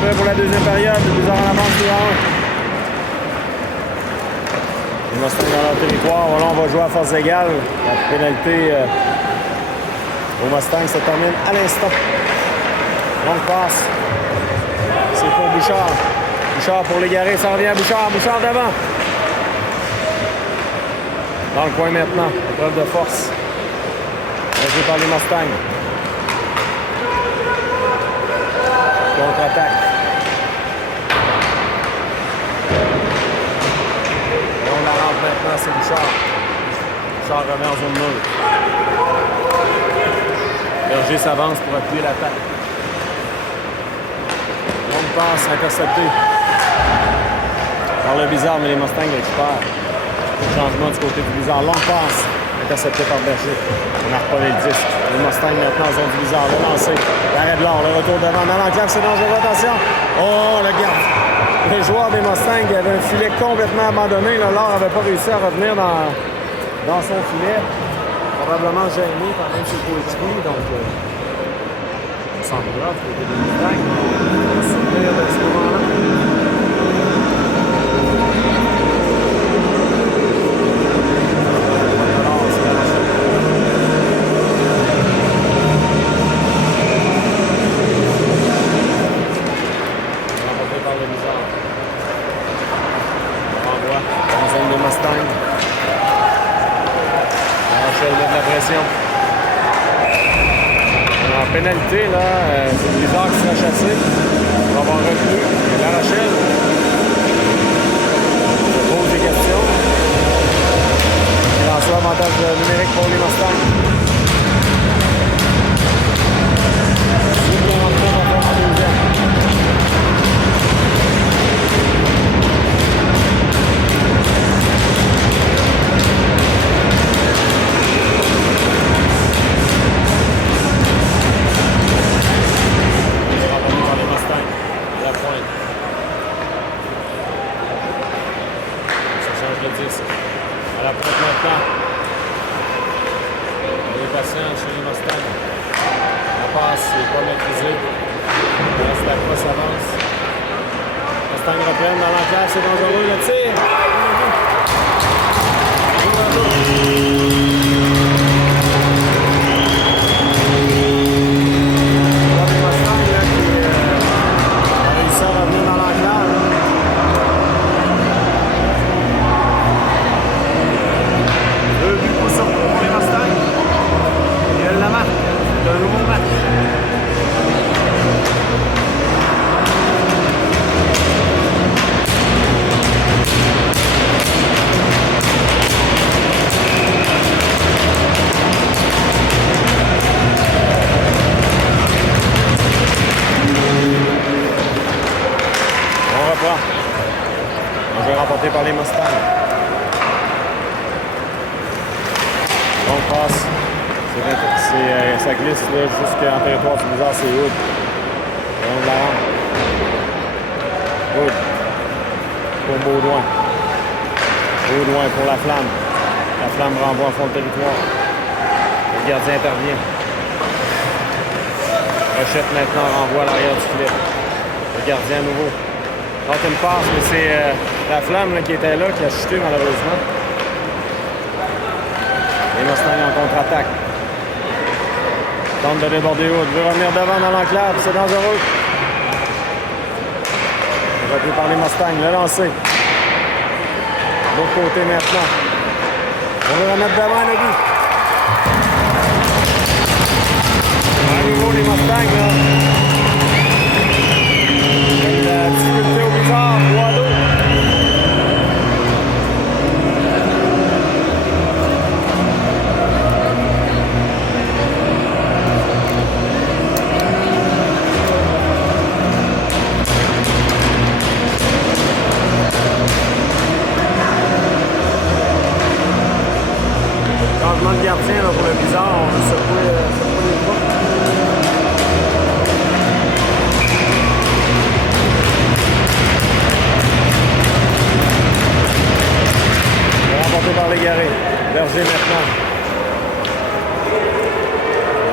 prêt pour la deuxième période. Les Blizzards en avance 2-1. Les Mustangs dans leur territoire. Voilà, on va jouer à force égale. La pénalité au Mustang se termine à l'instant. Longue passe. C'est pour Bouchard. Bouchard pour l'égarer. Ça revient à Bouchard. Bouchard devant. Dans le coin maintenant. Épreuve de force. Joué par les Mustangs. Contre-attaque. Et on la rentre maintenant, c'est Bouchard. Bouchard remet en zone nulle. Berger s'avance pour appuyer l'attaque. Longue passe interceptée par le Blizzard, mais les Mustangs récupèrent. Changement du côté du Blizzard. Longue passe interceptée par Berger. On a repris le disque. Les Mustangs maintenant en zone du Blizzard. Le lancer. L'arrêt de l'or. Le retour devant. Dans l'enclave, c'est dangereux. Attention. Oh, le garde. Le joueur des Mustangs avait un filet complètement abandonné. L'or n'avait pas réussi à revenir dans son filet. Probablement gêné par même ses coéquipiers. Donc, on s'en va. Il y a des Mustangs. On va se souvenir de ce moment-là. En pénalité, là, c'est le Blizzard qui sera chassé. On va avoir retenu La Rochelle. Je pose des questions. François, avantage numérique pour les Mustangs. À la pointe maintenant. On est patient chez les Mustangs. La passe n'est pas maîtrisée. Le reste de la course avance. Les Mustangs reprennent dans l'enclave, c'est dangereux le tir. Les Mustangs là, qui ont réussi à revenir dans l'enclave. Pour les Mustangs. Il la marque d'un nouveau match. On reprend. On va remporter par les Mustangs. On passe. Ça glisse jusqu'en territoire du Blizzard, c'est Wood. On la rentre. Wood. Pour Baudouin. Baudouin pour la Flamme. La Flamme renvoie en fond de territoire. Le gardien intervient. Rochette maintenant renvoie à l'arrière du filet. Le gardien à nouveau. Quand une passe, mais c'est la Flamme là, qui était là, qui a chuté malheureusement. Les Mustangs en contre-attaque. Tente de déborder Wood. Veut revenir devant dans l'enclave. C'est dangereux. Repris par les Mustangs. Le lancer. De l'autre côté maintenant. On veut remettre devant le but. À nouveau les Mustangs. Là. La difficulté au Blizzard. 3-2. Changement de gardien là, pour le Blizzard, on veut secouer les bras. Remporté par l'égaré. Berger maintenant.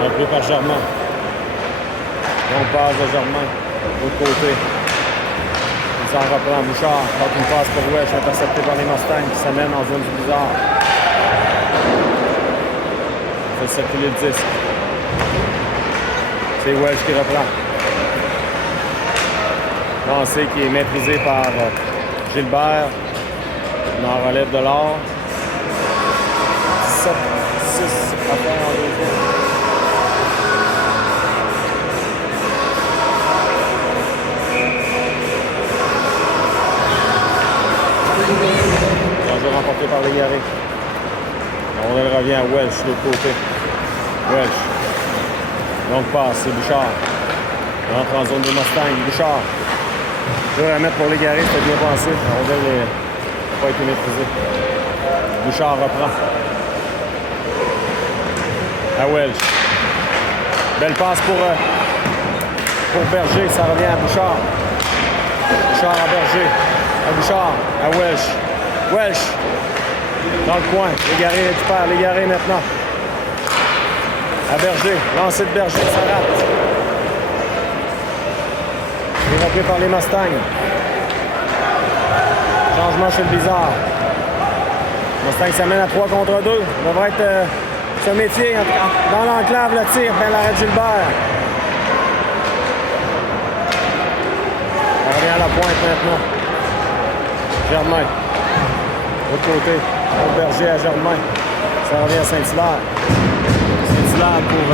Repris par Germain. On passe de Germain. L'autre côté. Bizarre reprend Bouchard. Tente une passe pour Welch, intercepté par les Mustangs qui s'amènent en zone du Bizarre. Fait circuler le disque. C'est Welch qui reprend. Lancé qui est maîtrisé par Gilbert. On en relève de l'or. 17-6 à faire en deuxième. Danger remporté par Légaré. La rondelle revient à Welch de l'autre côté. Welch. Donc passe, c'est Bouchard. Il entre en zone de Mustang. Bouchard. Dur à mettre pour Légaré, c'était bien pensé. La rondelle n'a pas été maîtrisée. Bouchard reprend. À Welch. Belle passe pour Berger. Ça revient à Bouchard. Bouchard à Berger. À Bouchard. À Welch. Welch. Dans le coin. Légaré récupère. Légaré maintenant. À Berger. Lancé de Berger. Ça rate. Il est repris par les Mustangs. Changement chez le Bizarre. Mustang s'amène à 3 contre 2. Il devrait être ce métier dans l'enclave, le tir, bien l'arrêt de Gilbert. On revient à la pointe maintenant. Germain. L'autre côté. Au Berger à Germain. Ça revient à Saint-Hilaire. Saint-Hilaire pour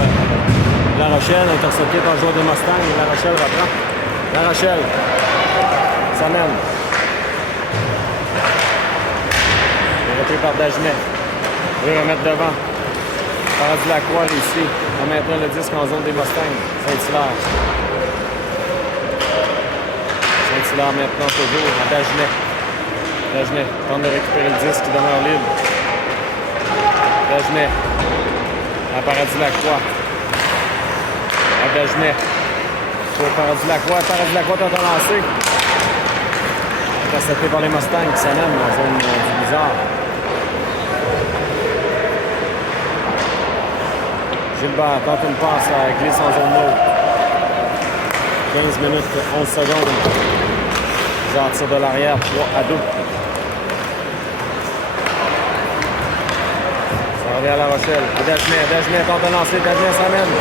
La Rochelle, intercepté par le joueur des Mustangs. Et La Rochelle reprend. La Rochelle s'amène. Repris par Dagenet. Il veut remettre devant. Paradis Lacroix réussit à maintenir le disque en zone des Mustangs. Saint-Hilaire. Saint-Hilaire maintenant toujours à Dagenet. Dagenet tente de récupérer le disque qui demeure libre. Dagenet à Paradis Lacroix. À Dagenet. Pour Paradis Lacroix. Paradis Lacroix tente à lancer. Intercepté par les Mustangs qui s'amènent en zone du Bizarre. Gilbert tente une passe à glisse en zone neutre. 15 minutes, 11 secondes. Bizarre tire de l'arrière, 3-2. Ça revient à La Rochelle. Dagenet tente de lancer. Dagenet s'amène.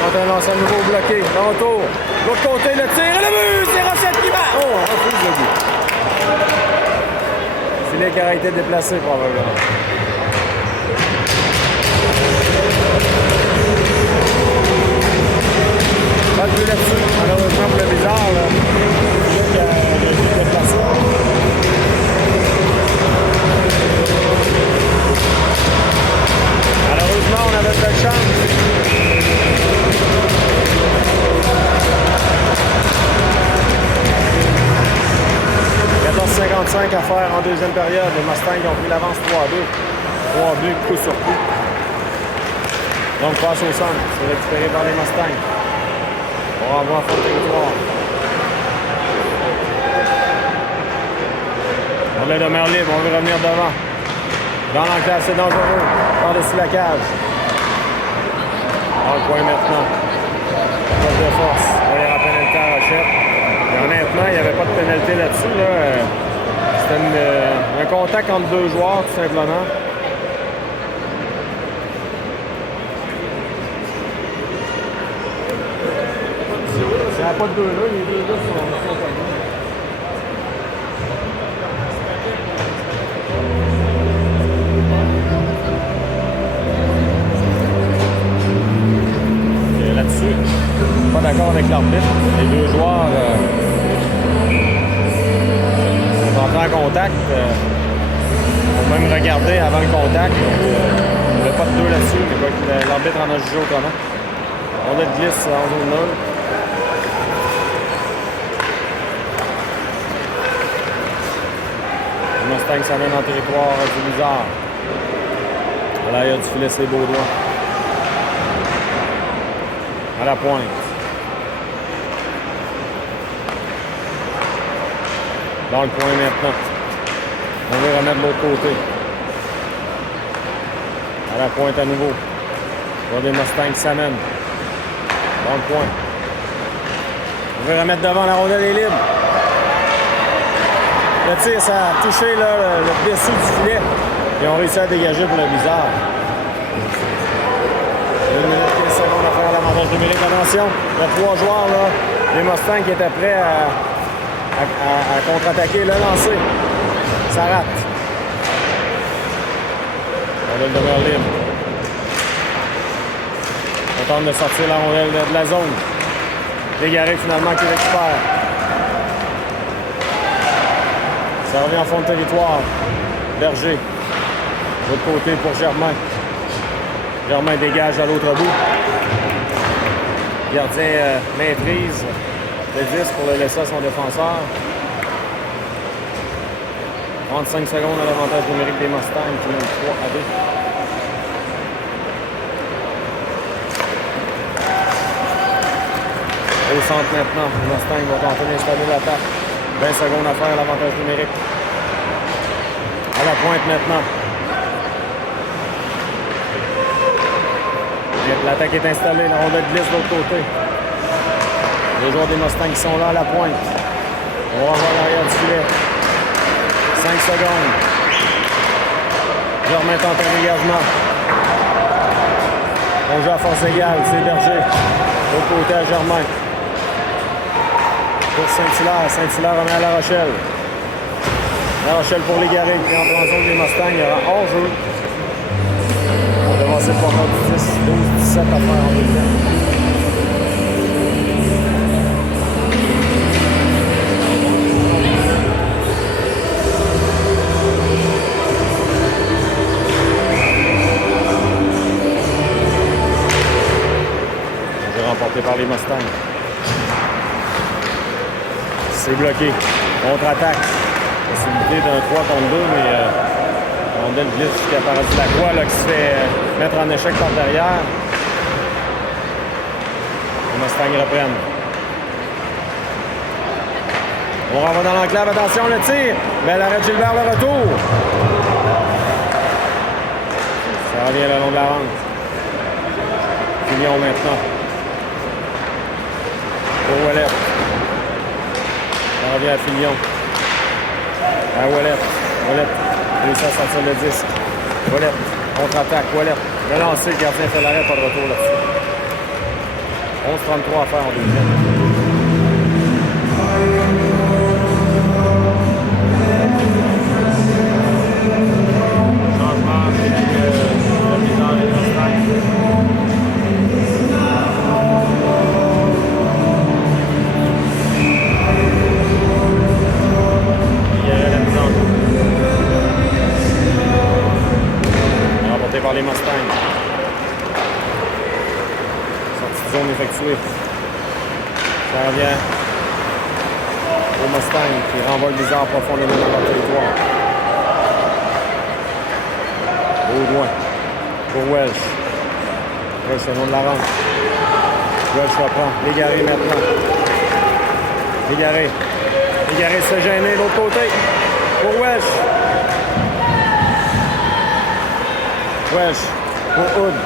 Tente de lancer à nouveau bloqué. De retour. L'autre côté, le tir et le but! C'est Rochelle qui bat! Oh, on refuse le but. Filet qui a été déplacé probablement. Pas de but là-dessus, malheureusement pour le Bizarre, là. Le filet qui a été déplacé. Malheureusement, on avait pas de chance. $14,55 à faire en deuxième période. Les Mustangs ont pris l'avance 3-2. 3 buts, coup sur coup. Donc, passe au centre. C'est récupéré par les Mustangs. On va avoir fond territoire. On est demeure libre. On veut revenir devant. Dans l'enclave, c'est dangereux. Par-dessus la cage. Dans le coin maintenant. Poste de force. On va y avoir pénalité à Rochette. Et honnêtement, il n'y avait pas de pénalité là-dessus. Là. C'était un contact entre deux joueurs, tout simplement. Il n'y a pas de deux là. Les deux là sont connus. Là-dessus, pas d'accord avec l'arbitre. Les deux joueurs sont entrés en contact. Faut même regarder avant le contact. Il n'y avait pas de deux là-dessus, mais l'arbitre en a jugé autrement. On a de glisse en zone 9. Le Mustang s'amène en territoire du Bizarre. Là, il y a du filet, c'est beaux doigts. À la pointe. Dans le coin maintenant. On veut remettre de l'autre côté. À la pointe à nouveau. Il y a des Mustangs qui s'amènent. Dans le coin. On veut remettre devant, la rondelle est libre. Le tir, ça a touché là, le dessous du filet. Ils ont réussi à dégager pour le Blizzard. 1 minute 15 secondes à faire l'avantage numérique. Attention, il y a 3 joueurs, là, les Mustangs qui étaient prêts à contre-attaquer. Le lancer, ça rate. On va le demeure libre. On tente de sortir la rondelle de la zone. Légaré finalement qui récupère. Ça revient en fond de territoire. Berger. De l'autre côté pour Germain. Germain dégage à l'autre bout. Gardien maîtrise le 10 pour le laisser à son défenseur. 35 secondes à l'avantage numérique des Mustangs qui mènent 3-2. Au centre maintenant, les Mustangs vont tenter d'installer l'attaque. 20 secondes à faire à l'avantage numérique. À la pointe maintenant. L'attaque est installée, la rondelle glisse de l'autre côté. Les joueurs des Mustangs qui sont là à la pointe. On va voir l'arrière du filet. 5 secondes. Germain tente un dégagement. On joue à force égale, c'est Berger. De l'autre côté à Germain. Pour Saint-Hilaire. Saint-Hilaire remet à La Rochelle. La Rochelle pour Légaré qui entre en zone des Mustangs. Il y aura hors-jeu. On va devancer pour encore du 10, 12, 17 à faire en deuxième. Remporté par les Mustangs. C'est bloqué. Contre-attaque. Possibilité d'un 3 contre 2, mais rondelle glisse jusqu'à Paradis Lacroix là, qui se fait mettre en échec par derrière. Les Mustangs reprennent. On renvoie dans l'enclave. Attention, le tir. Bel arrêt de Gilbert, le retour. Ça revient le long de la rampe. Fillon maintenant. Pour Ouellet. Ça revient à Fillon. À Ouellet. Ouellet réussit à sortir le disque. Ouellet. Contre-attaque. Ouellet. Le lancer, le gardien fait l'arrêt, pas de retour là-dessus. 11-33 à faire en deuxième. Changement avec le Blizzard et le Mustang. Remporté par les Mustangs. Sortie de zone effectuée. Ça revient au Mustang qui renvoie le Blizzard profondément dans leur territoire. Baudouin pour Welsh. Welsh au nom de la rampe. Welsh reprend. Légaré maintenant. Légaré. Légaré se gêner de l'autre côté. Pour Welsh. Welsh pour Hood.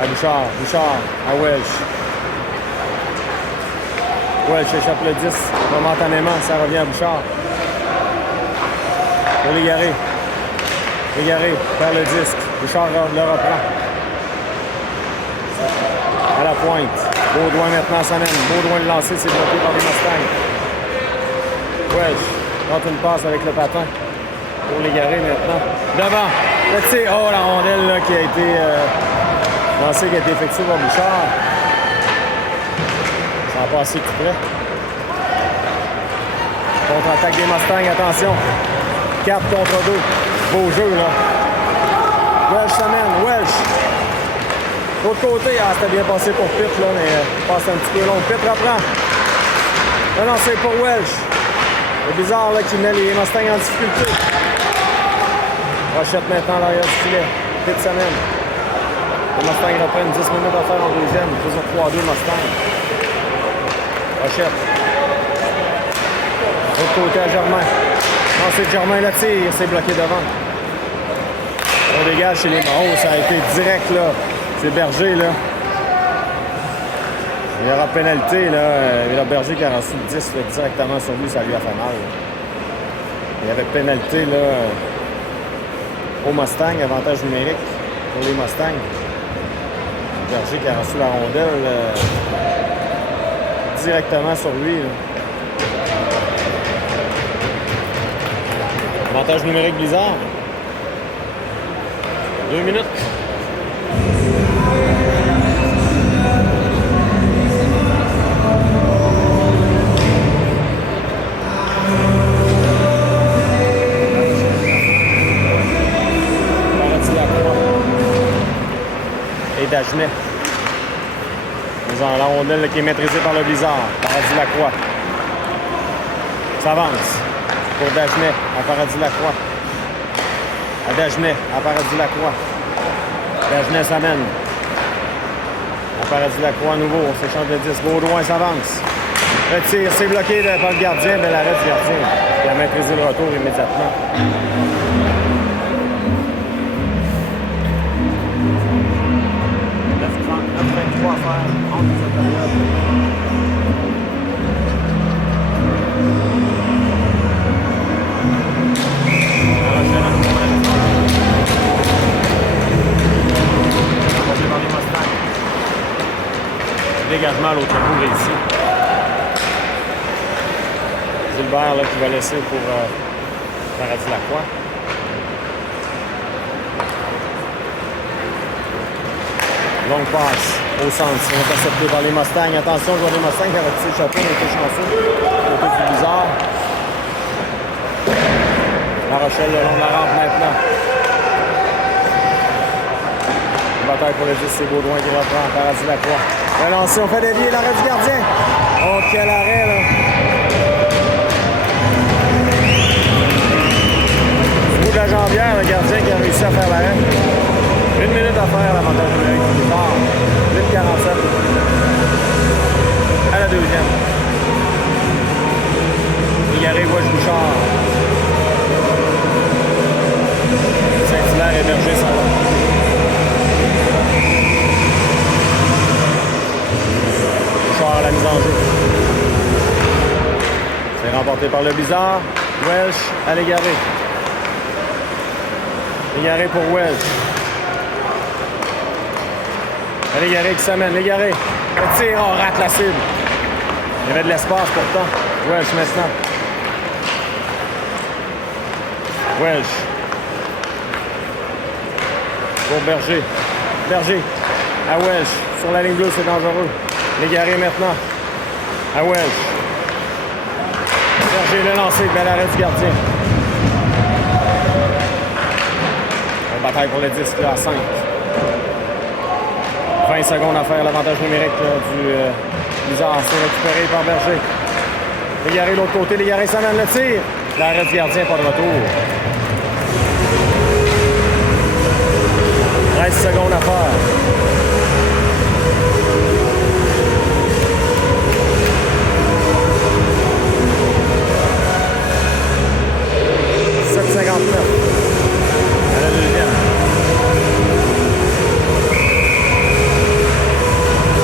À Bouchard. Bouchard à Welsh. Welsh échappe le 10 momentanément. Ça revient à Bouchard. Pour Légaré. Légaré perd le disque. Bouchard le reprend. À la pointe. Baudouin maintenant s'amène. Baudouin le lancer, c'est bloqué par les Mustangs. Welsh tente une passe avec le patin. Pour Légaré maintenant. Devant. Le tir. Oh, la rondelle là, qui a été lancée, qui a été effectuée par Bouchard. Ça va passer tout près. Contre-attaque des Mustangs, attention. 4 contre 2. Beau jeu, là. Welsh s'amène. Welsh. L'autre côté, c'était bien passé pour Pitt, là, mais passe un petit peu long. Pitt reprend. Le lancer pour Welsh. C'est bizarre, là, qui met les Mustangs en difficulté. Rochette maintenant à l'arrière du filet. Pitt s'amène. Les Mustangs reprennent 10 minutes à faire en deuxième. Toujours 3-2 Mustangs. Rochette. L'autre côté à Germain. Non, c'est Germain le tire. C'est bloqué devant. On dégage chez les Marons. Ça a été direct, là. C'est Berger, là. Il y aura pénalité, là. Le Berger qui a reçu le 10 là, directement sur lui, ça lui a fait mal. Là. Il y avait pénalité, là, au Mustang, avantage numérique pour les Mustangs. Le Berger qui a reçu la rondelle directement sur lui. Là. Avantage numérique Blizzard. 2 minutes. Et Dagenet. Nous avons la rondelle là, qui est maîtrisée par le Blizzard. Paradis Lacroix. Ça avance. Pour Dagenet à Paradis Lacroix. À Dagenet à Paradis Lacroix. Dagenet s'amène. À Paradis Lacroix à nouveau. On s'échange de 10. Baudouin s'avance. Retire. C'est bloqué par le gardien. Bel arrêt du gardien. Il a maîtrisé le retour immédiatement. À faire entre cette période. La Rochelle à nouveau à apporté par les Mustangs. Dégagement à l'autre bout réussi. Gilbert là, qui va laisser pour Paradis Lacroix. Longue passe au centre, intercepté par les Mustangs. Attention, le joueur des Mustangs qui a pu s'échapper, il a été chanceux. Côté du Blizzard. La Rochelle le long de la rampe maintenant. Une bataille pour le 10, c'est Baudouin qui reprend. Paradis Lacroix. Le lancer, on fait dévier l'arrêt du gardien. Oh, quel arrêt, là! Du bout de la jambière, le gardien qui a réussi à faire l'arrêt. 1 minute à faire, l'avantage numérique du Blizzard. 1:47. À la deuxième. Légaré, Wesh-Bouchard. Saint-Hilaire et Berger sont là. Bouchard à la mise en jeu. C'est remporté par le Blizzard. Welsh à Légaré. Légaré pour Welsh. Légaré qui s'amène. Légaré. Le tir, on rate la cible. Il y avait de l'espace pourtant. Welsh maintenant. Welsh. Pour Berger. Berger. À Welsh. Sur la ligne bleue, c'est dangereux. Légaré maintenant. À Welsh. Berger le lancé. Bel arrêt du gardien. Une bataille pour le 10 là, à 5. 20 secondes à faire, l'avantage numérique là, du Blizzard. C'est récupéré par Berger. Légaré de l'autre côté, Légaré s'amène le tir. L'arrêt du gardien, pas de retour. 13 secondes à faire. À la deuxième.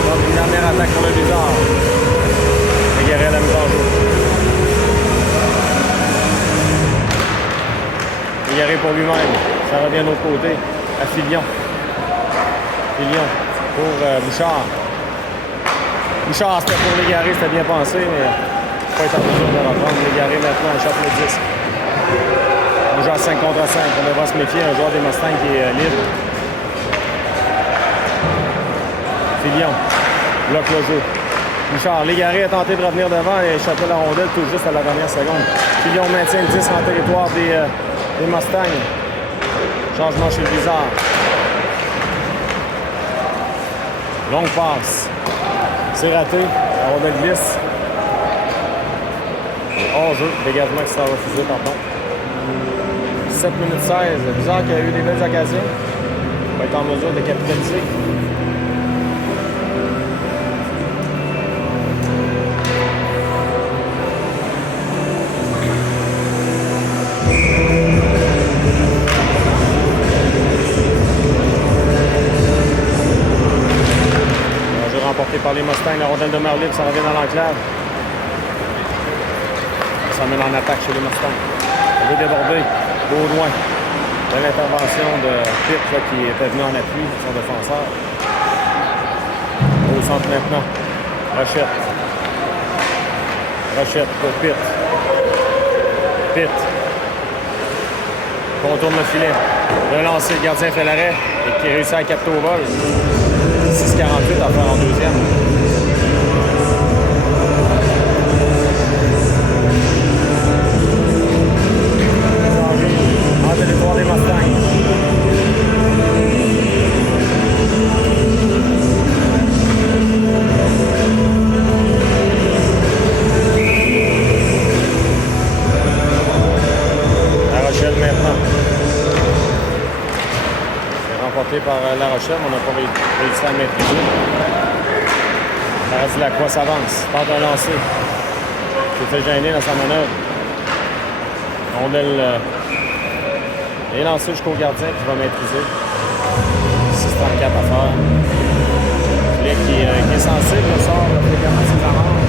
Donc, une dernière attaque pour le Blizzard. Légaré à la mise en jeu. Légaré pour lui-même. Ça revient de l'autre côté. À Filion. Filion pour Bouchard. Bouchard, c'était pour Légaré, c'était bien pensé, mais pas être en mesure de reprendre. Légaré maintenant échappe le 10. On joue à 5 contre 5. On devra se méfier, un joueur des Mustangs qui est libre. Filion bloque le jeu. Bouchard, Légaré a tenté de revenir devant et échapper la rondelle tout juste à la dernière seconde. Filion maintient le 10 en territoire des Mustangs. Changement chez le Blizzard. Longue passe. C'est raté. La rondelle glisse. Hors-jeu. Dégagement qui sera refusé, pardon. 7 minutes 16. Le Blizzard qui a eu des belles occasions. Va être en mesure de capitaliser. Remporté par les Mustangs Mustang. La rondelle demeure libre, ça revient dans l'enclave. Ça mène en attaque chez les Mustangs. On veut déborder. Baudouin. Belle intervention de Pitt là, qui était venu en appui, son défenseur. Au centre maintenant. Rochette. Rochette pour Pitt. Pitt. Contourne le filet. Le lancer, le gardien fait l'arrêt et qui réussit à capter au vol. 6,48 à faire en deuxième. En territoire des Mustangs. La Rochelle maintenant. Remporté par La Rochelle, on n'a pas réussi à maîtriser. Ça reste la Croix s'avance, tente un lancer. Il s'est gêné dans sa manœuvre. Rondelle est lancé jusqu'au gardien qui va maîtriser. 6,34 à faire. Filet qui est sensible, le sort fréquemment ses amarres.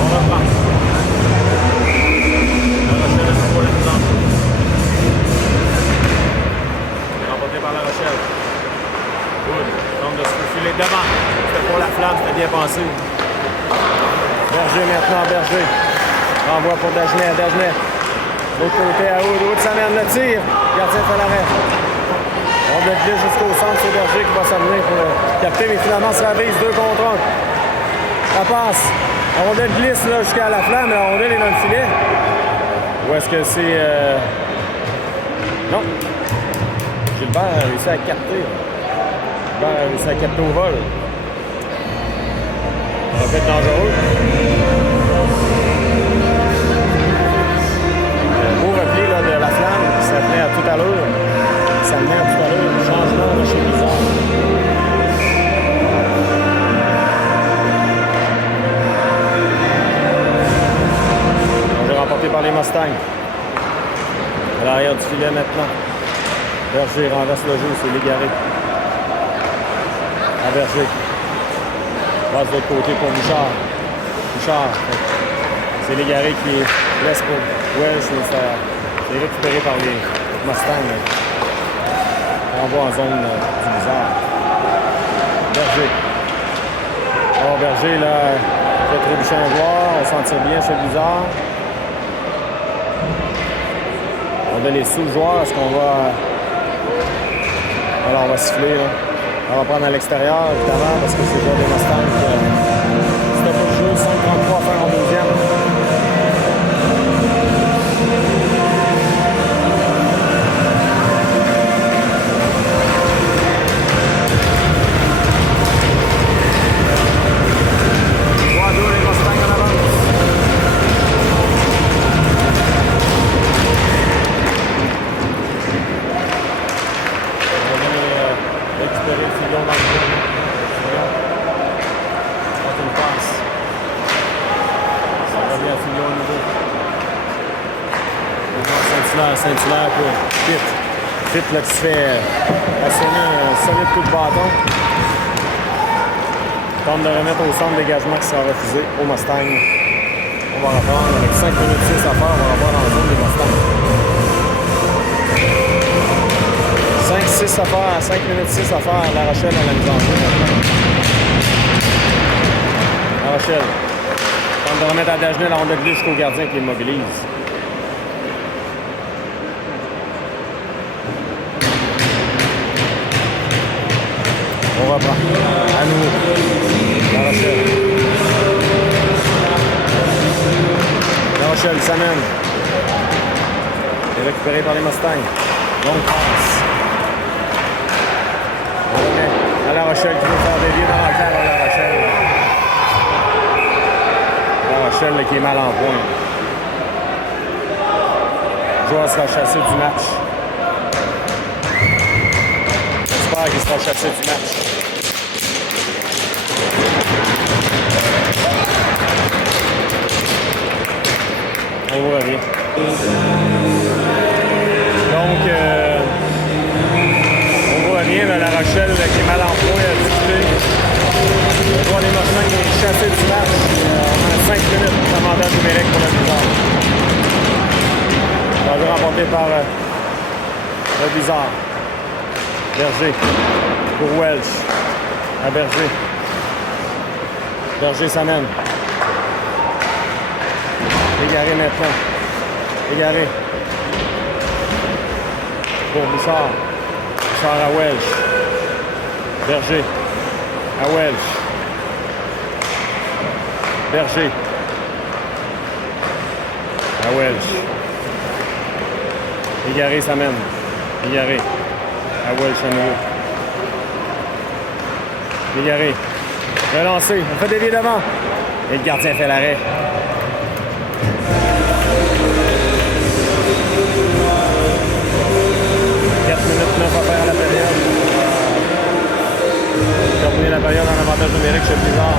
On reprend. Par La Rochelle. Good. Donc de se faufiler devant. C'était pour la flamme, c'était bien pensé. Berger maintenant, Berger. Renvoi pour Dagenet, Dagenet. L'autre côté à Hood. Hood s'amène le tir. Gardien fait l'arrêt. On va glisse jusqu'au centre, c'est Berger qui va s'amener pour le capter, mais finalement ça vise 2 contre 1. Ça passe. La rondelle glisse là, jusqu'à la flamme, la rondelle est dans le filet. Ou est-ce que c'est... Non. Gilbert a réussi à capter. Gilbert a réussi à capter au vol. Ça va être dangereux. Beau repli là, de la flamme qui se tenait à tout à l'heure. Ça menait à tout à l'heure. Changement de chez Bizarre. On est remporté par les Mustangs. À l'arrière du filet maintenant. Berger renverse le jeu, c'est Légaré. À Berger. Passe de l'autre côté pour Bouchard. Bouchard. C'est Légaré qui laisse pour Wells. C'est récupéré par les Mustangs. Renvoi en zone du Bizarre. Berger. Alors Berger, là, fait trébucher un joueur. On s'en tire bien chez le Bizarre. On a les sous-joueurs. Est-ce qu'on va... Alors on va siffler là. On va prendre à l'extérieur évidemment parce que c'est le joueur des Mustangs qui stop le jeu, 5,33 à faire en deuxième. Les Mustangs en avance. Récupérer le Fillon dans le jeu. Fillon. Quand une passe. Ça revient à Fillon au niveau. Saint-Hilaire pour Pitt. Pitt là, qui se fait assumer un solide coup de bâton. Tente de remettre au centre de dégagement qui sera refusé au Mustang. On va reprendre avec 5 minutes 6 à faire. On va revoir dans la zone des Mustangs. 5-6 à faire, 5 minutes 6 à faire. La Rochelle à la mise en jeu. La Rochelle. Tente de remettre à Dagenet la rondelle glisse jusqu'au gardien qui immobilise. On reprend. À nouveau. La Rochelle. La Rochelle s'amène. est récupéré par les Mustangs. Donc passe. À La Rochelle qui veut faire dévier dans l'enclave à La Rochelle. La Rochelle là, qui est mal en point. Le joueur sera chassé du match. J'espère qu'il sera chassé du match. On vous revient. Donc, Michel qui est mal en point à discuter. Le joueur des Mustangs est chassé du match. On a 5 minutes d'avantage numérique pour le Blizzard. Ça va remporté par le Blizzard. Berger pour Welch. À Berger. Berger s'amène. Égaré maintenant. Égaré. Pour Bouchard. Bouchard à Welch. Berger. À Welch. Berger. À Welch. Égaré s'amène. Égaré. À Welch à nouveau. Égaré. Relancé. On fait dévier devant. Et le gardien fait l'arrêt. À faire à la période. Terminer la période en avantage numérique chez Blizzard.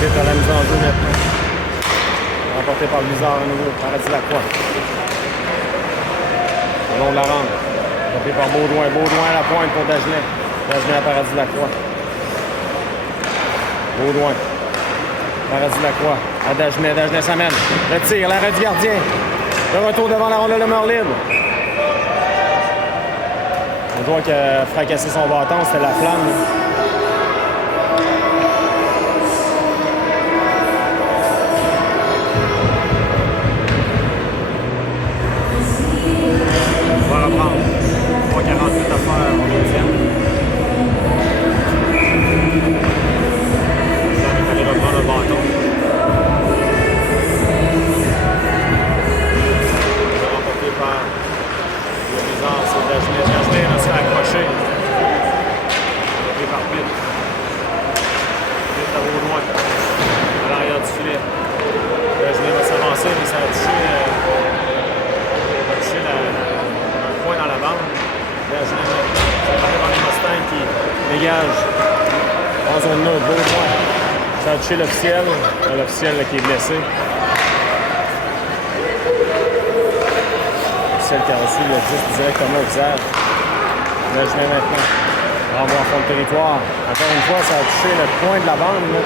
Vite à la mise en jeu maintenant. Remporté par Blizzard à nouveau. Paradis Lacroix. Le long de la rampe. Remporté par Baudouin. Baudouin à la pointe pour Dagenet. Dagenet à Paradis Lacroix. Baudouin. Paradis Lacroix. À Dagenet. Dagenet s'amène. Le tir. L'arrêt du gardien. Le retour devant la rondelle de Merlin. Le joueur qui a fracassé son bâton, c'était la flamme. On va reprendre. 3:48 à faire au deuxième. Reprendre le bâton. Remporté par le Blizzard, c'est Dagenet. Dagenet a réussi à accrocher. Remporté par Pitt. Pitt à Baudouin. À l'arrière du filet. Dagenet va s'avancer, mais ça a touché un point dans la bande. Dagenet, ça va dans les Mustangs qui dégagent en zone neutre. Baudouin. Ça a touché l'officiel. L'officiel qui est blessé. L'officiel qui a reçu le disque directement au visage. Là, je mets maintenant. Renvoi en fond de territoire. Encore une fois, ça a touché le point de la bande. Là,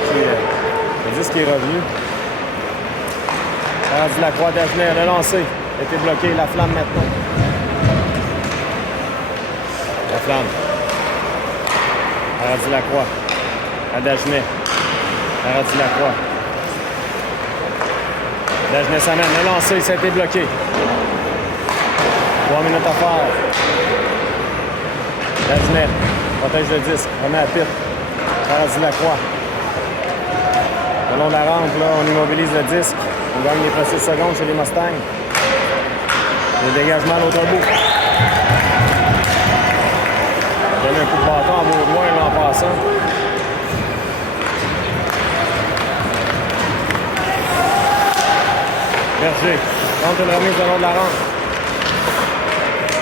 le disque est revenu. Paradis Lacroix, Dagenet, le lancé. A été bloqué. La flamme maintenant. La flamme. Paradis Lacroix. À Dagenet. Paradis Lacroix. Dagenet s'amène. Le lancé, ça a été bloqué. 3 minutes à faire. Dagenet protège le disque. Remet à Pitt. Paradis Lacroix. Le long de la rampe, là, on immobilise le disque. On gagne les précieuses secondes chez les Mustangs. Le dégagement à l'autre bout. On donne un coup de bâton à Baudouin là, en passant. Berger. Tente une remise le long de la rampe.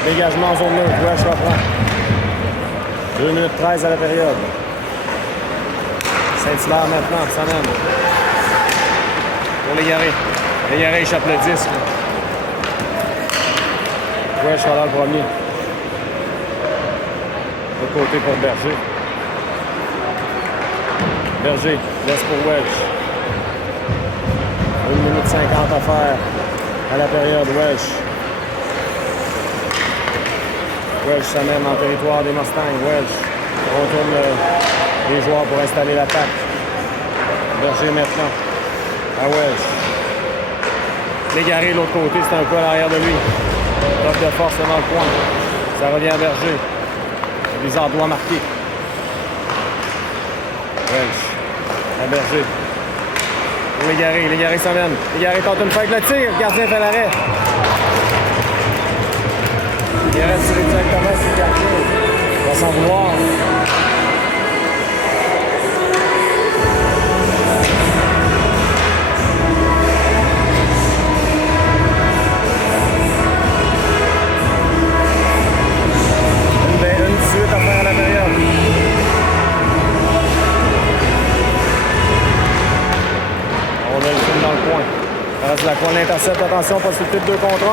Dégagement en zone neutre. Welch reprend. 2 minutes 13 à la période. Saint-Hilaire maintenant, s'amène. Pour Légaré. Légaré échappe le disque. Welch va là le premier. De côté pour Berger. Berger laisse pour Welch. 1 minute 50 à faire à la période. Welch. Welch s'amène en territoire des Mustangs. Welch retourne les joueurs pour installer l'attaque. Berger maintenant. À Welch. Légaré de l'autre côté, c'est un peu à l'arrière de lui. Top de force dans le coin. Ça revient à Berger. Blizzard doit marquer. Welch. À Berger. Pour Légaré. Légaré s'amène. Légaré tente une fake, le tir. Le gardien fait l'arrêt. Il reste tiré directement sur le gardien. Il va s'en vouloir. Une 18 à faire à la période. On a le dans le coin. Paradis Lacroix l'intercepte. Attention, possibilité de 2 contre 1.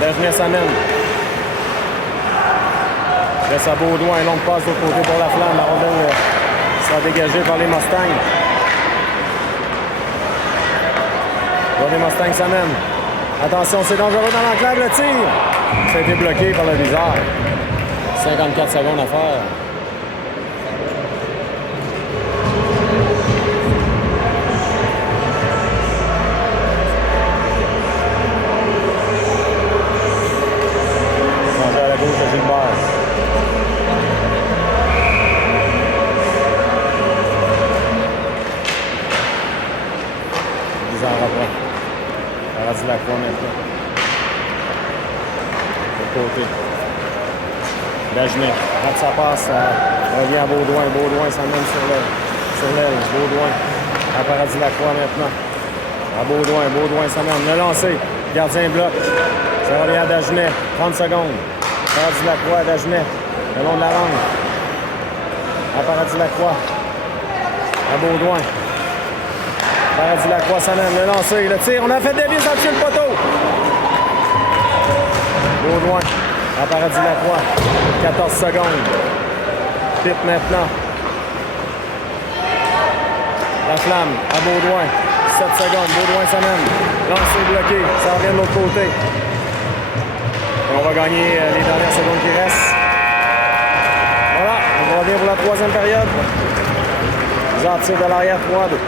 Dagenet s'amène. Laisse à Baudouin. Longue passe de l'autre côté pour la Flamme. La rondelle sera dégagée par les Mustangs. Les Mustangs s'amènent. Attention, c'est dangereux dans l'enclave, le tir. Ça a été bloqué par le viseur. 54 secondes à faire. Changé à la gauche de Gilbert. Viseur rapproche. Paradis Lacroix maintenant. De côté. Dagenet rate sa passe. Revient à Baudouin. Baudouin s'amène sur l'aile. Baudouin à Paradis Lacroix maintenant. À Baudouin. Baudouin s'amène. Le lancer. Gardien bloc. Ça revient à Dagenet. 30 secondes. Paradis Lacroix à Dagenet. Le long de la langue. À Paradis Lacroix. À Baudouin. Paradis Lacroix s'amène, le lancer, le tir. On a fait des vis en-dessus le poteau. Baudouin à Paradis Lacroix. 14 secondes. Pipe maintenant. La Flamme à Baudouin. 7 secondes. Baudouin s'amène. Lancer bloqué. Ça revient de l'autre côté. Et on va gagner les dernières secondes qui restent. Voilà. On revient pour la troisième période. Les artistes de l'arrière 3-2.